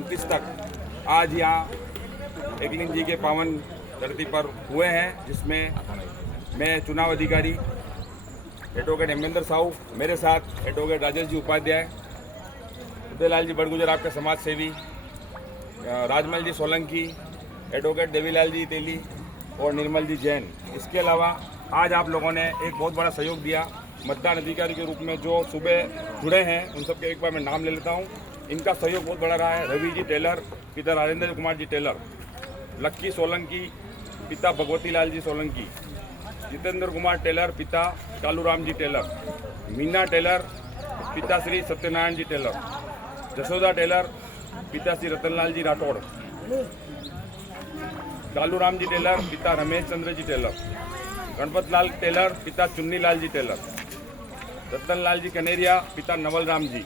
29 तक आज यहाँ एकलिंग जी के पावन धरती पर हुए हैं, जिसमें मैं चुनाव अधिकारी एडवोकेट हेमेंद्र साहू, मेरे साथ एडवोकेट राजेश जी उपाध्याय, उदयलाल जी बड़गुजर आपके समाज सेवी, राजमल जी सोलंकी, एडवोकेट देवीलाल जी तेली और निर्मल जी जैन। इसके अलावा आज आप लोगों ने एक बहुत बड़ा सहयोग दिया मतदान अधिकारी के रूप में। जो सुबह जुड़े हैं उन सबके एक बार मैं नाम ले लेता हूँ। इनका सहयोग बहुत बड़ा रहा है। रवि जी टेलर, पिता राजेंद्र कुमार जी टेलर, लक्की सोलंकी, पिता भगवती लाल जी सोलंकी, जितेंद्र कुमार टेलर, पिता कालूराम जी टेलर, मीना टेलर, पिता श्री सत्यनारायण जी टेलर, जशोदा टेलर, पिता श्री रतनलाल जी राठौड़, कालूराम जी टेलर, पिता रमेश चंद्र जी टेलर, गणपत लाल टेलर, पिता चुन्नी लाल जी टेलर, रतनलाल जी कनेरिया, पिता नवल राम जी,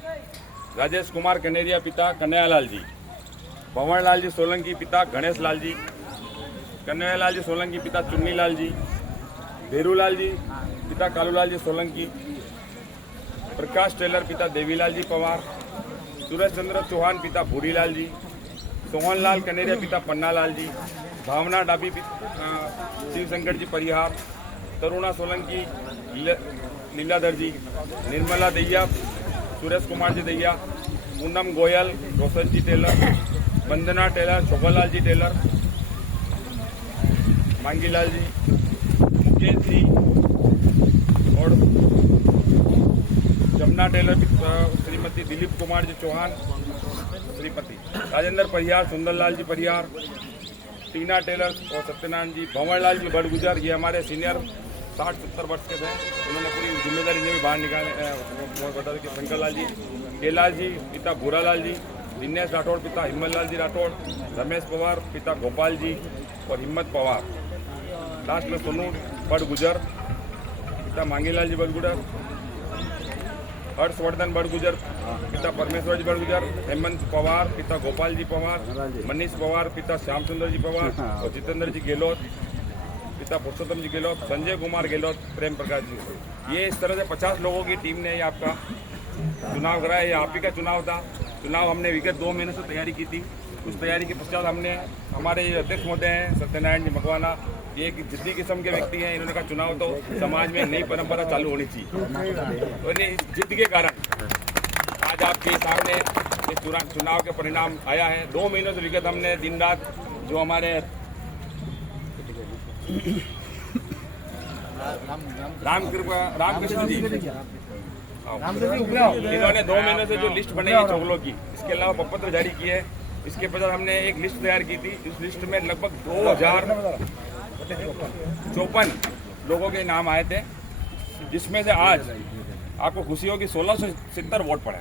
राजेश कुमार कनेरिया, पिता कन्हैयालाल जी, भंवर लाल जी सोलंकी, पिता गणेश लाल जी, कन्हैयालाल जी सोलंकी, पिता चुन्नी लाल जी, धेरूलाल जी, पिता कालूलाल जी सोलंकी, प्रकाश टेलर, पिता देवीलाल जी पवार, सुरेश चंद्र चौहान, पिता भूरीलाल जी, सोहनलाल कनेरिया, पिता पन्नालाल जी, भावना डाबी, शिव शंकर जी परिहार, तरुणा सोलंकी, लीलाधर जी, निर्मला दैया, सुरेश कुमार जी दैया, पूनम गोयल, रोशन जी टेलर, वंदना टेलर, शोभालाल जी टेलर, मांगीलाल जी, मुकेश जी और जमुना टेलर, श्रीमती दिलीप कुमार जी चौहान, श्रीमती राजेंद्र परिहार, सुंदरलाल जी परिहार, टीना टेलर और सत्यनारायण जी, भंवरलाल जी बड़गुजर, ये हमारे सीनियर 60-70 वर्ष के थे। उन्होंने पूरी जिम्मेदारी ने भी बाहर निकाले। बता दें कि शंकरलाल जी, कैलाश जी, पिता भूरालाल जी, दिनेश राठौड़, पिता हिम्मतलाल जी राठौड़, रमेश पवार, पिता गोपाल जी और हिम्मत पवार। लास्ट में सोनू बड़गुजर, पिता मांगीलाल जी बड़गुजर, हर्षवर्धन बड़गुजर, पिता परमेश्वर जी बड़गुजर, हेमंत पवार, पिता गोपाल जी पवार, मनीष पवार, पिता श्याम सुंदर जी पवार और जितेंद्र जी गेहलोत, पिता पुरुषोत्तम जी गेहलोत, संजय कुमार गेहलोत, प्रेम प्रकाश जी। ये इस तरह से 50 लोगों की टीम ने आपका चुनाव कराया। ये आप ही का चुनाव था। चुनाव हमने विगत 2 महीने से तैयारी की थी। उस तैयारी के पश्चात हमने हमारे अध्यक्ष महोदय हैं सत्यनारायण जी मकवाना, ये एक जिद्दी किस्म के व्यक्ति हैं। इन्होंने कहा चुनाव तो समाज में नई परंपरा चालू होनी चाहिए। तो इस जिद के कारण आज आपके सामने इस चुनाव के परिणाम आया है। 2 महीनों से विगत हमने दिन रात जो हमारे रामकृष्ण जी इन्होंने 2 महीनों से जो लिस्ट बनाई चौगलों की, इसके अलावा प्रपत्र जारी किए। इसके पश्चात हमने एक लिस्ट तैयार की थी। इस लिस्ट में लगभग 2054 लोगों के नाम आए थे, जिसमें से आज आपको खुशी होगी 1670 वोट पड़े।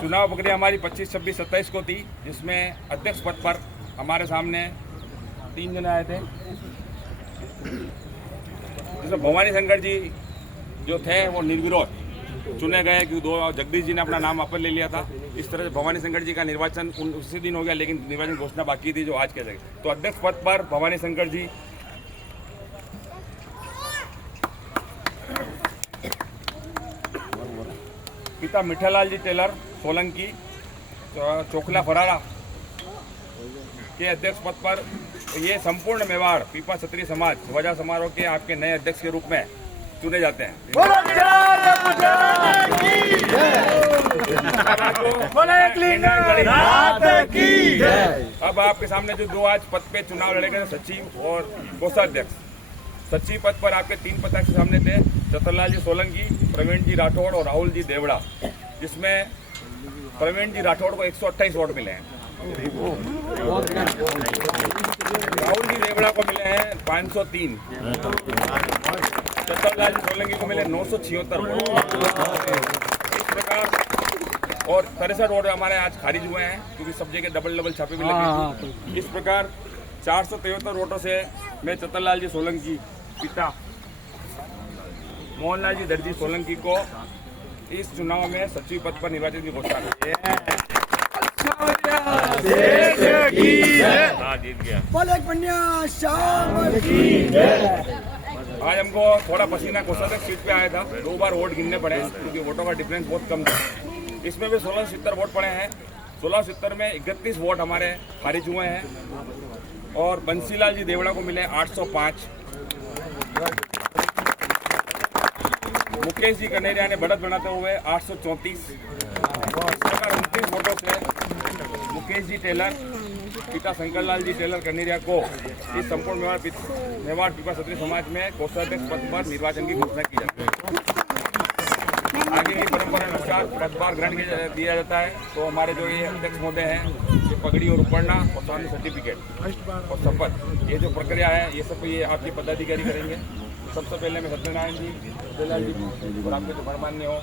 चुनाव प्रक्रिया हमारी 25, 26, 27 को थी, जिसमें अध्यक्ष पद पर हमारे सामने 3 जने आए थे, जिसमें भवानी शंकर जी जो थे वो निर्विरोध चुने गए, क्योंकि 2 जगदीश जी ने अपना नाम वापस ले लिया था। इस तरह से भवानी शंकर जी का निर्वाचन उसी दिन हो गया, लेकिन निर्वाचन घोषणा बाकी थी जो आज के जगह। तो अध्यक्ष पद पर भवानी शंकर जी, पिता मिठालाल जी टेलर सोलंकी चोखला फरारा के अध्यक्ष पद पर। ये संपूर्ण मेवाड़ पीपा क्षत्रिय समाज ध्वजा समारोह के आपके नए अध्यक्ष के रूप में चुने जाते हैं। अब आपके सामने जो 2 आज पद पे चुनाव लड़े गए, सचिव और कोषाध्यक्ष। सचिव पद पर आपके 3 प्रत्याशी सामने थे, चतरलाल जी सोलंकी, प्रवीण जी राठौड़ और राहुल जी देवड़ा, जिसमें प्रवीण जी राठौड़ को 128 वोट मिले हैं। राहुल जी देवड़ा को मिले हैं 503, चतरलाल जी सोलंकी को मिले 976 वोट। इस प्रकार और 63 वोट हमारे आज खारिज हुए हैं, क्योंकि सब जगह डबल छापे भी लगे। इस प्रकार 473 वोटों से मैं चतरलाल जी सोलंकी, पिता मोहनलाल जी दर्जी सोलंकी को इस चुनाव में सचिव पद पर निर्वाचित की घोषणा की है। जीत गया। आज हमको थोड़ा पसीना कोषाध्यक्ष सीट पे आया था, 2 बार वोट गिनने पड़े क्योंकि वोटों का डिफरेंस बहुत कम था। इसमें भी 1670 वोट पड़े हैं। 1670 में 31 वोट हमारे खारिज हुए हैं और बंसीलाल जी देवड़ा को मिले 805। मुकेश जी कनेरिया ने बढ़त बनाते हुए 834। 29 वोटों से मुकेश जी टेलर, पिता शंकरलाल जी टेलर कनेरिया को इस संपूर्ण मेवाड़ पीपा क्षत्रिय समाज में कोषाध्यक्ष पद पर निर्वाचन की घोषणा की जाती है। आगे की परंपरा अनुसार पदभार ग्रहण दिया जाता है। तो हमारे जो ये अध्यक्ष महोदय हैं, ये पगड़ी और उपरना और सामने सर्टिफिकेट और शपथ, ये जो प्रक्रिया है ये सब ये आपके पदाधिकारी करेंगे। सबसे पहले मैं सत्यनारायण जी और आपके जो गणमान्य हो